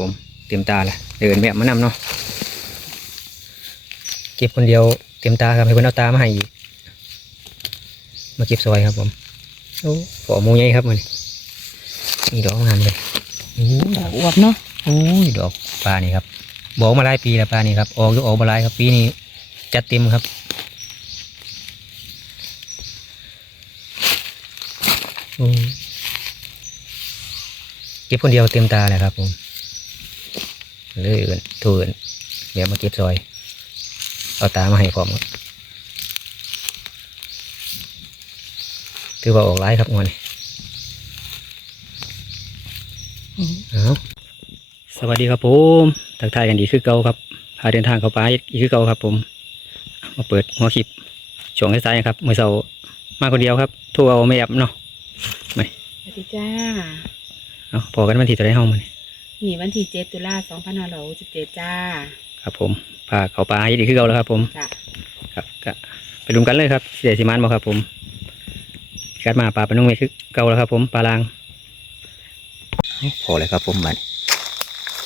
ผมเต็มตาละเดินแบบมานำเนาะเก็บคนเดียวเต็มตาครับให้เพิ่นเอาตามาให้อีกมาเก็บซอยครับผมโอ้ขอหมูใหญ่ครับมันนี่ดอกงามเลยโอ้ดอกอวบเนาะโอ้ยดอกปลานี่ครับบอกมาหลายปีแล้วปลานี่ครับออกอยู่ออกมาหลายครับปีนี้จัดเต็มครับโอ้เก็บคนเดียวเต็มตาเลยครับผม เลยเอื่นถูนเดี๋ยวมาเก็บซอย เอาตามาให้พร้อมคือว่าออกหลายครับงอนเอาสวัสดีครับผมทักทายกันดีคือเก่าครับพาเดินทางเข้าไปอีกคือเก่าครับ ผม มาเปิดหัวคลิปช่วงท้ายๆครับเมื่อเช้ามาคนเดียวครับทั่วเอาไม่แอบเนาะสวัสดีจ้าเอาพอกันวันที่จะได้ห้องมัน นี่วันที่เจ็ดตุลาสองพันห้าร้อยสิบเจ็ดจ้า ครับผมพาเขาปลาอีกคือเก่าแล้วครับ ผมจ้ะครับก็ไปรุมกันเลยครับเสียสิมานบอกครับ ผมกัดมาปลาเป็นนุ่งเมฆคือเก่าแล้วครับ ผมปลาลางพอเลยครับ ผมบัด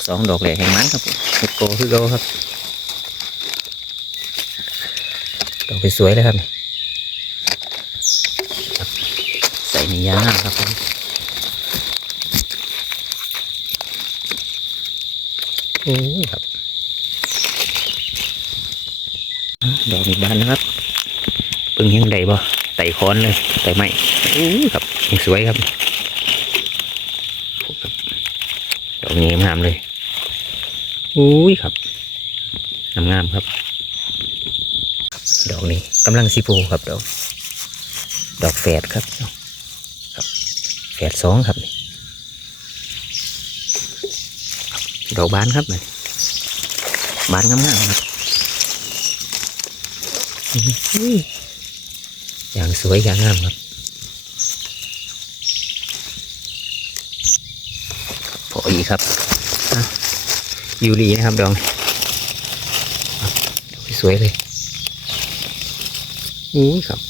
สองดอกแหลกแห่งมันครับผมเห็ดโกคือเก่าครับดอกไปสวยเลยครับนี่ครับใส่ในยางามครับผม โอ้ยครับดอกมีบานนะครับเพิ่งยังได้บ่ไต่ค้อนเลยไต่ไม้อู้ครับยังสวยครับดอกนี้งามเลยอุ้ยครับงามงามครับ ดอกนี้กำลังสีโพครับดอก ดอกแฝดครับครับแฝดสองครับนี่ ดอกบานครับบานงามๆครับอย่างสวยอย่างงามครับพออีครับยูรีนะครับดองครับดอกสวยเลยอู้ครับ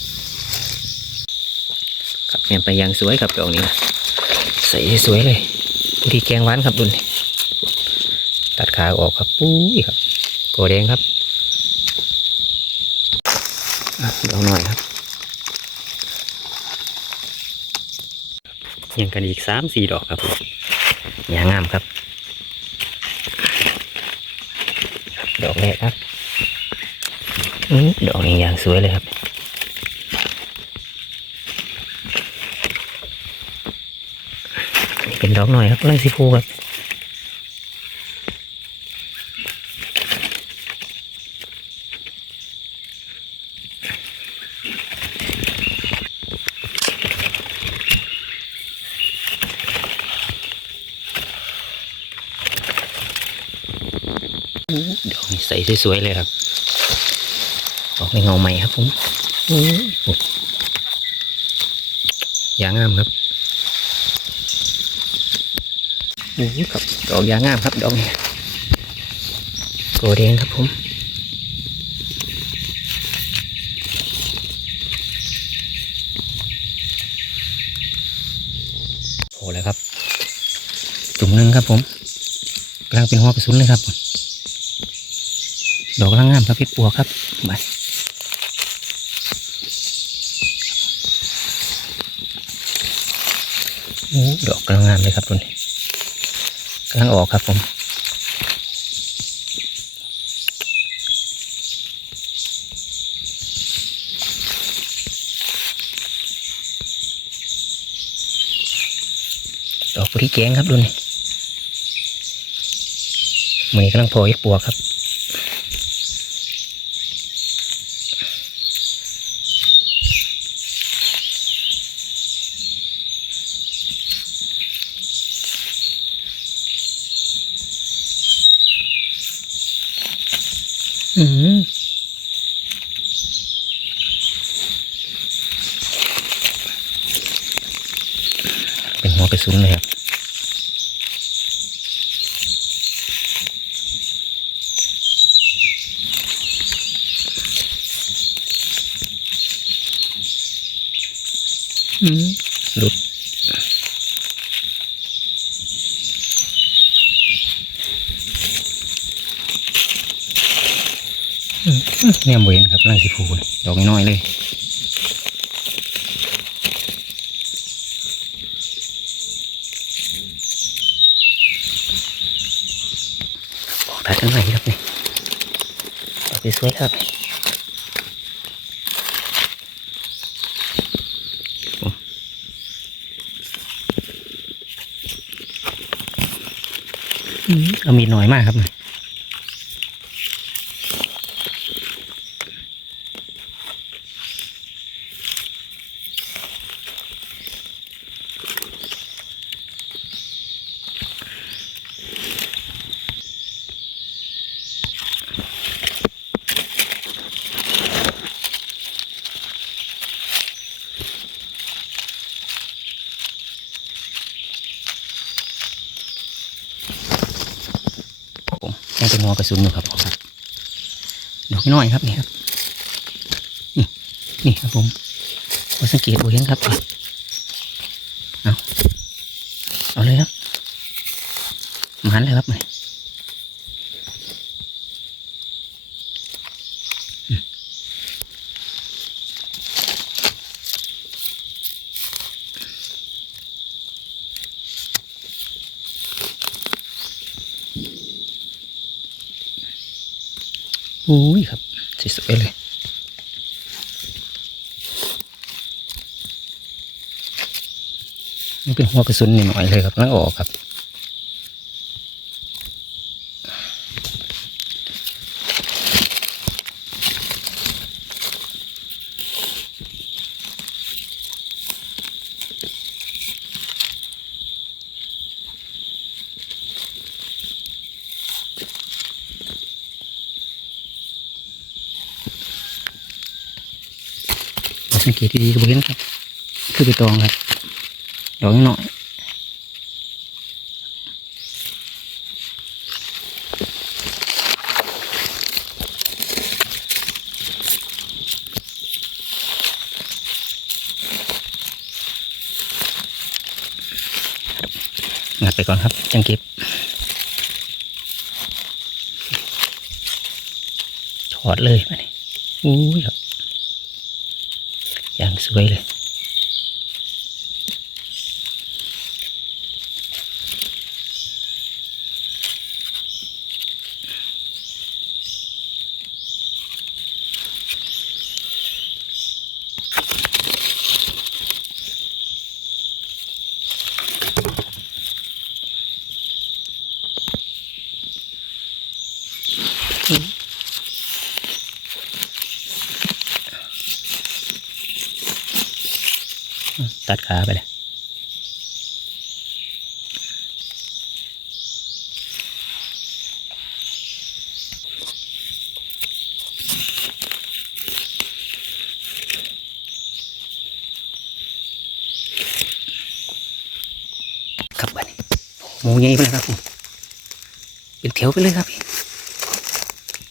ครับเนี่ยไปอย่างสวยครับดอกนี้ใสสวยเลยผู้ที่แกงหวานครับดุน ขาออกครับปุ้ยครับโกแดงครับอะดอกหน่อยครับยังกันอีกสามสี่ดอกครับผมยางงามครับ ดอกแรกครับอื้อดอกนี้ยางสวยเลยครับนี่เป็นดอกหน่อยครับไล่สิฟูครับ ดอกนี้ใสสวยๆเลยครับ ออกในเงาใหม่ครับผมอื้อโอ้ยางงามครับโอ้ยครับดอกยางงามครับดอกนี้โกแดงครับผมโอ้แล้วครับ จุ่มหนึ่งครับผมกำลังเป็นหัวกระสุนเลยครับ ดอกกำลังงามครับเพชรปัวครับไปดอกกำลังงามเลยครับตัวนี้กำลังออกครับผมดอกปุริแกงครับดูนี่มือกำลังโผล่เพชรปัวครับ หลุดเนี่ยเห็นครับไล่สีฟูดอกน้อยเลยออกทัดกันหน่ครับนี่ออกสวยครับ มีหน้อยมากครับ หัวกระสุนอยู่ครับผมครับดอกน้อยครับนี่ครับนี่นี่ครับผมผมสังเกตดูเห็นครับเอาเอาเลยครับมาหันเลยครับนี่ อุ้ยครับสวยเลยมันเป็นหัวกระสุนนิดหน่อยเลยครับนั่งออกครับ สังเกตดีๆก็เห็นครับ คือไปตองครับดอกนิดหน่อยงัดไปก่อนครับจังเก็บถอดเลยมานี่อุ้ยครับอย่าง สวยเลย ตัดขาไปเลยครับบัดนี้หมูใหญ่ไปเลยครับผมเป็นแถวไปเลยครับพี่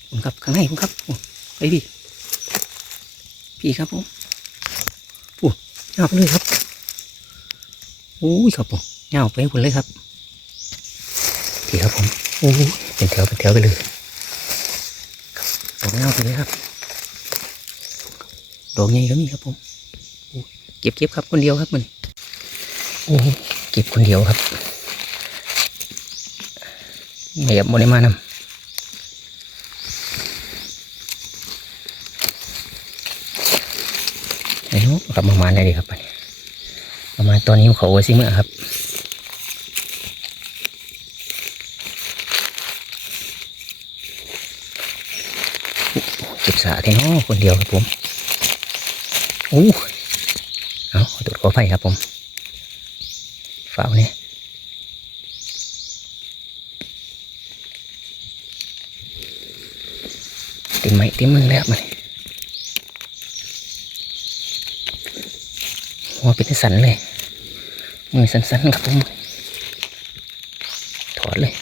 ผมครับข้างในผมครับไปพี่พี่ครับผมโอ้ยาวไปเลยครับ อ้ยครับผมยาไปหมดเลยครับดีครับผมโอ้ยเป็นแถวเป็นแถวไปเลยดอกยาไปเลยครับดอกใหญ่ก็มีครับผมเก็บเก็บครับคนเดียวครับมันโอ้ยเก็บคนเดียวครับไม่ยับโมได้มานำไอ้นู้ครับประมาณไหนดีครับอันนี้ ประมาณตอนนี้เขาไว้สิเมื่อครับเก็บสาเทนอคนเดียวครับผมโอ้เอาตรวจขอไฟครับผมฝ้าวเนี่ยต็มไหมเต็มมือแล้วมันหัวเป็นสันเลย มือสั้นๆครับผมถอดเลย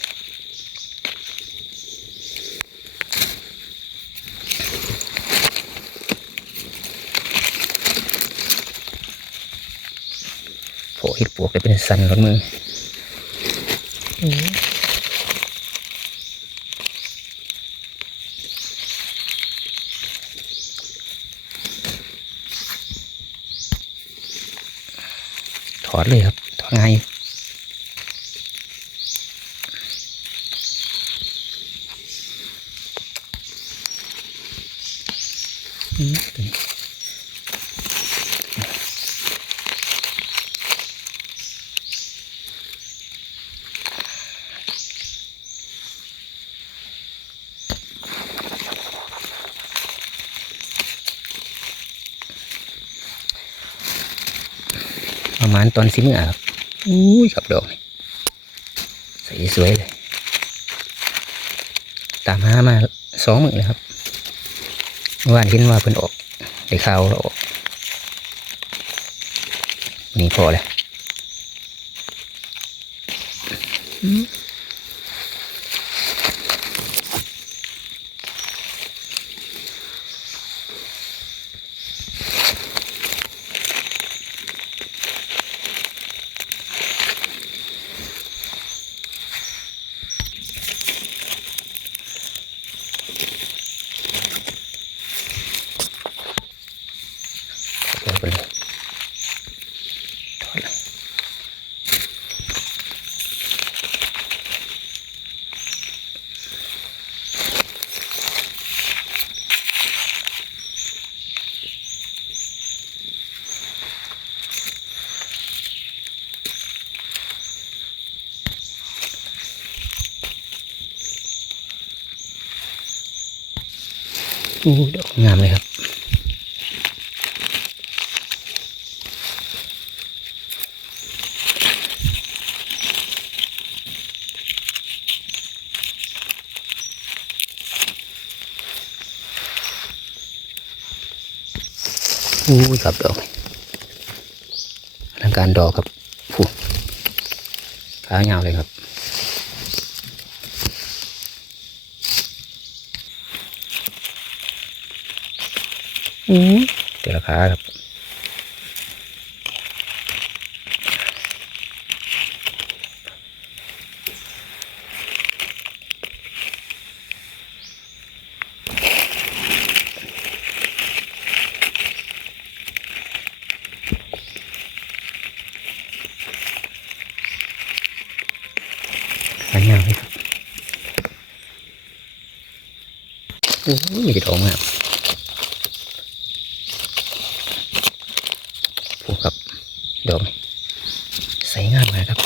โผล่หิดปวกเลยเป็นสั้นรถมือถอดเลยครับ ถอดง่ายอืมประมาณตอนสิเมื่อครับ อุ้ยครับดอกนี่ใสสวยเลย ตามหามาสองหมื่นเลยครับเมื่อวานเห็นว่าเพิ่นออกได้ข่าวแล้วออกวันนี่พอแล้ว อู้ดอกงามเลยครับอู้ครับดอกนี่อลังการดอกครับผู้ขายาวเลยครับ อือแต่ละขาครับขายาวเลยครับโอ้ยมีแต่ดอกงามพวกครับ ดอกนี่งามมากครับ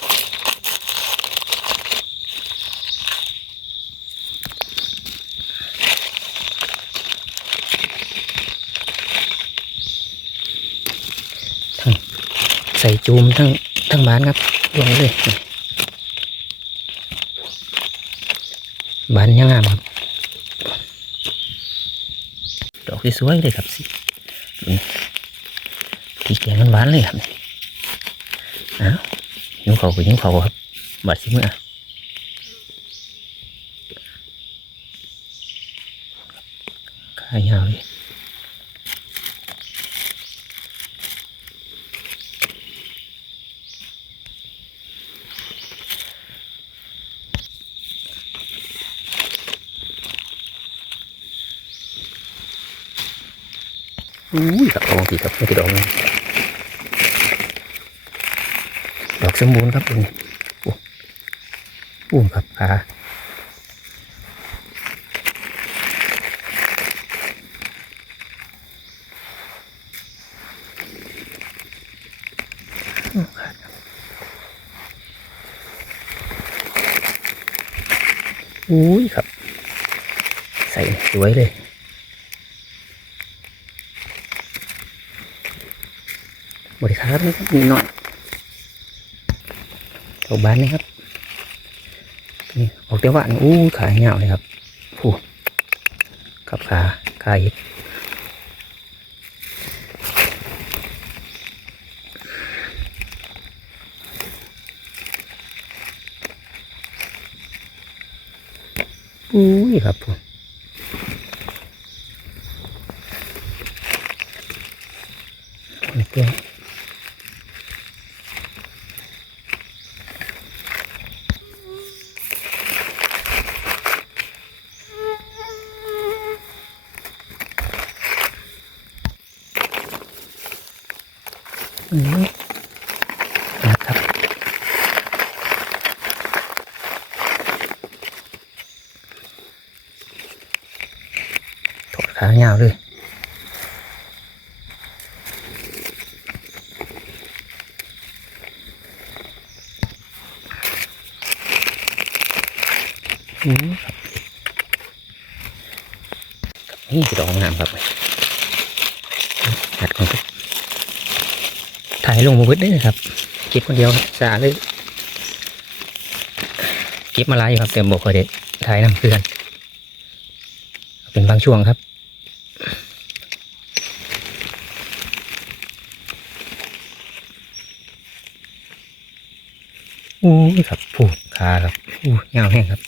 ทั้งใส่จูมทั้งทั้งบ้านครับรวมเลยบานยังงามครับ ดอกที่สวยเลยครับสินี่แกงมันหวานเลยครับ นี่อ้าวยิ้วเขาก็ยิ้วเขาครับบาด สมบูรณ์ครับตรงนี้อุ้มครับขาอ้าวขาดครับอุ้ยครับ ใส่สวยเลยบริการนะครับมีหน่อย ดอกบานนี่ครับนี่ออกแต่ว่านี่อู้ขายเงาวเลยครับผู้กับขาขาอีกอู้ยครับผมนี่เพื่อนอันนี้ ขายาวเลยอืมครับ นี่คือดอกงามครับตัดของถ่ายลงมาเบิดได้เลยครับเก็บคนเดียวสาเลยเก็บมาหลายอยู่ครับแต่บกเคยได้ถ่ายนำเพื่อนเป็นบางช่วงครับอู้ครับผูกขาครับอู้ยาวแห้งครับ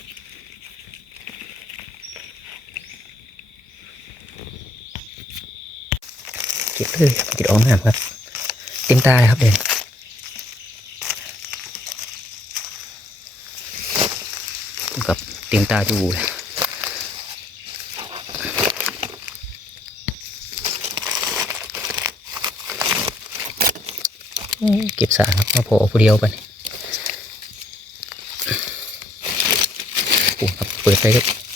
เก็บเลยครับเก็บออกมาครับ เต็มตาเลยครับเด่นกับเต็มตาจูเลยเก็บสารครับมาโผล่ผู้เดียวไปโอ้ครับเปิดไปครับ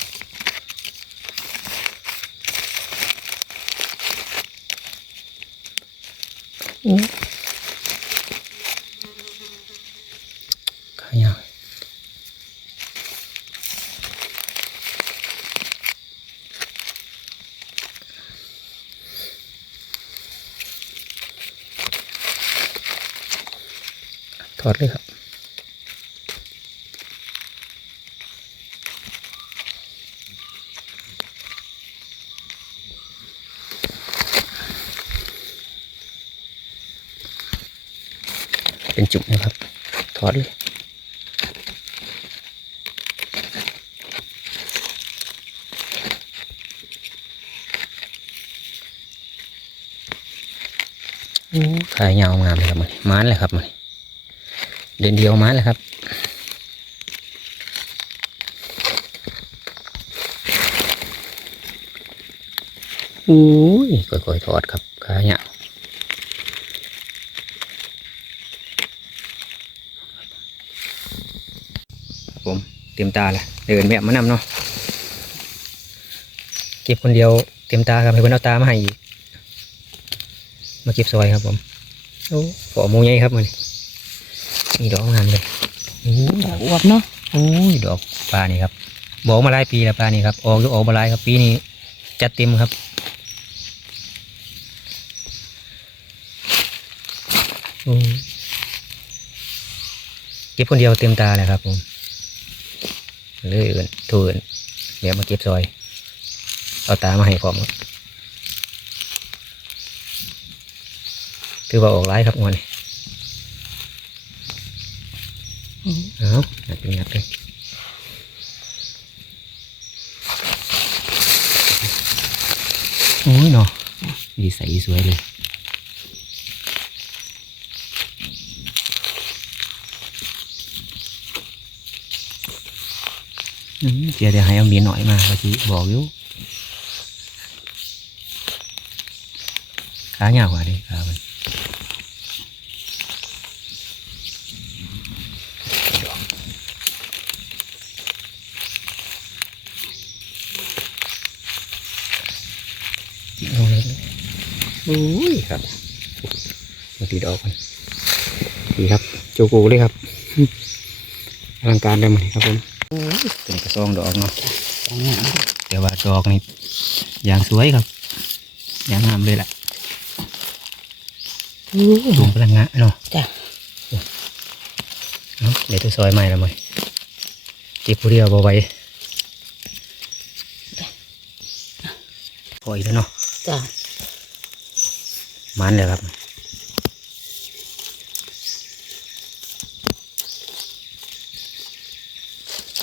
ถอดเลยครับ เป็นจุกนะครับ ถอดเลยโอ้ขายยาวงามเลยครับมันม้านเลยครับมัน เดือนเดียวม้านเลยครับ อุ้ยค่อยๆถอดครับขายยาวครับผมเตรียมตาเลยเดินแบบมานำเนาะเก็บคนเดียวเตรียมตาครับให้เพื่อนเอาตามาให้อีกมาเก็บซอยครับผมโอ้ฝอหมูใหญ่ครับมัน นี่ดอกงามเลยโอ้ดอกอวบเนาะโอ้ยดอกปลานี่ครับบอกมาหลายปีแล้วปลานี่ครับออกอยู่ออกมาหลายครับปีนี้จัดเต็มครับโอ้เก็บคนเดียวเต็มตาเลยครับผมเลยเอื่นถูเอื่นเดี๋ยวมาเก็บซอย เอาตามาให้พร้อมครับคือว่าออกร้ายครับงวนนี่เอาหนักเป็น หนักเลยโอ้ยเนาะดีใสสวยเลยอืมเดี๋ยวเดี๋ยวให้เอาเมียหน่อยมาก็จีบอกอยู่ขาหยาวกว่าดิขามันจิเอาเลยโอ้ยครับมาตีดอกมันดีครับโจกูเลยครับอลังการเลยมันครับผมเป็นกระซองดอกเนาะแต่ว่าดอกนี่อย่างสวยครับ อย่างงามเลยแหละสูงพลังงะเนาะจ้ะเนาะเดี๋ยวตัวซอยใหม่ละมั้ยเก็บผู้เดียวบ่ไหว้พออีกแล้วเนาะจ้ะ มันเลยครับ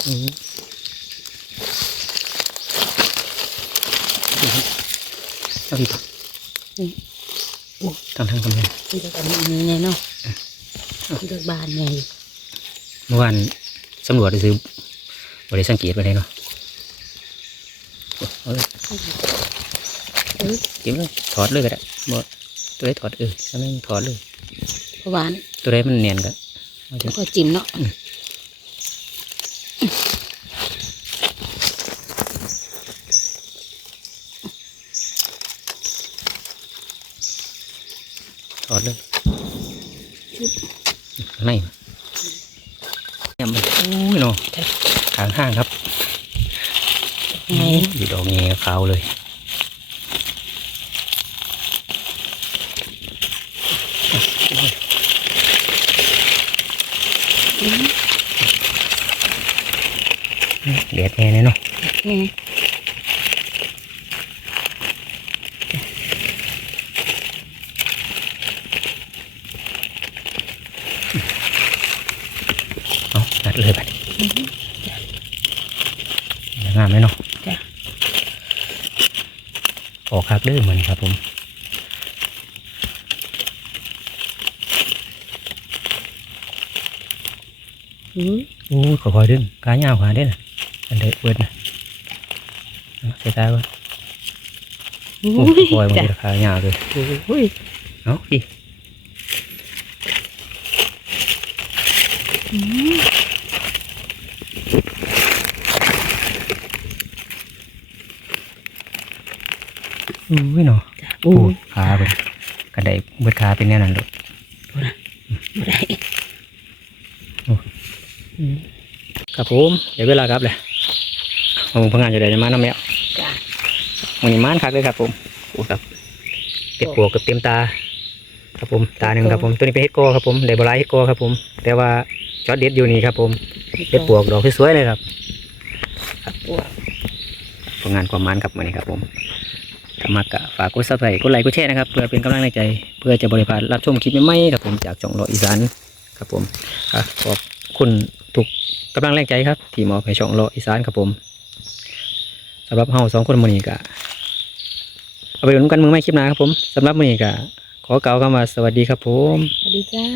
อืมเอาอีกทางทางกำแพงที่จะกันนี่ไงเนาะที่จะบานไงเมื่อวานสำรวจได้ซื้อบริสังเกตไปเลยเนาะเอาเลยจิ้มเลยถอดเลยก็ได้บด ตัวใดถอดเออทำไมถอดเลยเพราะหวานตัวใดมันเนียนกันก็จิ้มเนาะถอดเลยไม่นี่ยมันอู้ยเนาะข้างห้างครับอยู่ดอกเงี้ยขาวเลย เด็ดแน่เลยเนาะไงเอาตัดเลยไปงามไหมเนาะจ้ะออกคักเด้อเหมือนครับผม โอ้ยขอคอยดึงกาเงาวขาเด้อน่ะอันเด็ดเบิดนะเอาใส่ตาก่อนโอ้โอ้ยยคอยมันจ้ะเป็นขาเงาวเลยโอ้ยเอาอีอืมอุ้ยเนาะจ้ะโอ้โอ้ยยขาเป็นกระไดเบิดขาเป็นแน่นั่นเลยบ่ได้อืม ครับผมเดี๋ยวเวลาครับเลยผมพงานอยู่ไหนมาน้ำแมวจ้ะมันนี่มานคักเลยครับ ผมโอ้ครับเป็ดปวกกับเต็มตา ครับผมตาหนึ่งครับผมตัวนี้เป็นเฮ็ดโกครับผมเดบลายเฮ็ดโกครับผม แต่ว่าช็อตเด็ดอยู่นี่ครับ ผมเฮ็ดปวกดอกสวยๆเลยครับปวดผลงานความมันครับวันนี้ครับผมถ้ามักกะฝากกดซับสไครต์กดไลค์กดแชร์นะครับ เพื่อเป็นกำลังใจ เพื่อจะบริพลาดรับชมคลิปใหม่ๆครับผมจากช่องรออีสานครับผมอะขอบ คุณทุกกำลังแรงใจครับ ที่มอบให้ช่องรออีสานครับผมสำหรับเฮาสองคนมือนี้กะเอาไปดูกันมือไม่คลิปหน้าครับผมสำหรับมือนี้กะขอเก่าคำว่าสวัสดีครับผม สวัสดีจ้า